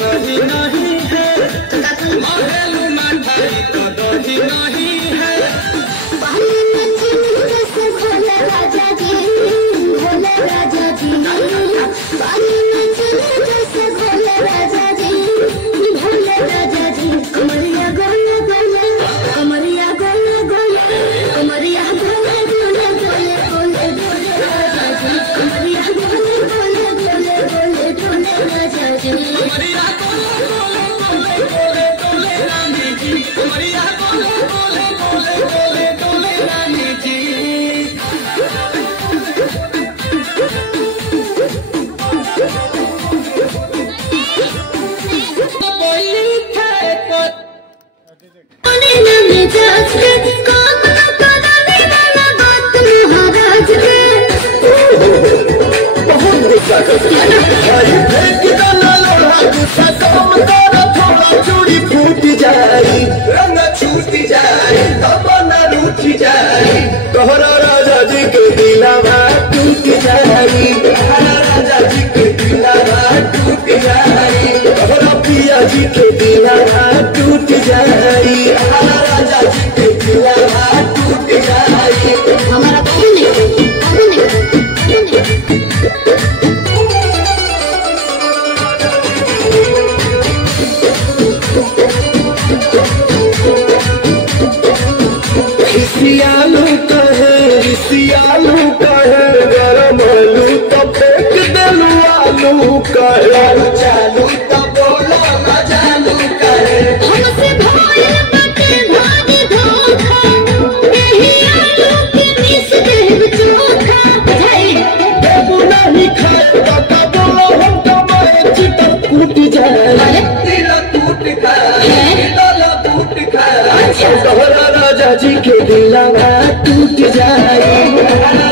सही नहीं है, महलू मठाई तो दही नहीं है। पानी में चीनी जैसे घोले राजा जी, घोले राजा जी। पानी में चीनी जैसे घोले राजा जी, घोले राजा जी। कमरिया गोले गोले, कमरिया गोले गोले, कमरिया गोले गोले गोले गोले गोले राजा जी। कमरिया गोले गोले गोले गोले गोले राजा जी। कमरिया गोले गोले गोले गोले गोले रानी जी, कमरिया गोले गोले गोले गोले गोले रानी जी। चूड़ी फूट जाई, रंग छूट जाई, अपना रूठ जाई, तोहरा राजा जी के दिलावा टूट जाई, तोहरा राजा जी के दिलावा टूट जाई, तोहरा पिया जी के दिलावा टूट जाई, तोहरा राजा जी के दिलावा टूट जाई। हमारा कौन है? सियालू कहे गरम आलू तो फेंक देलू आलू कहे, चालू तो बोलो न चालू कहे। हमसे भोल बटे भाग धोखा, यही आलू के मिस देव चोखा। देबू नहीं खाए का बोलो हम कमाए चितर कूट जाए, दिल टूट खाए, दिल टूट खाए। तोहरा राजा जी के दिलावा टूट जाए।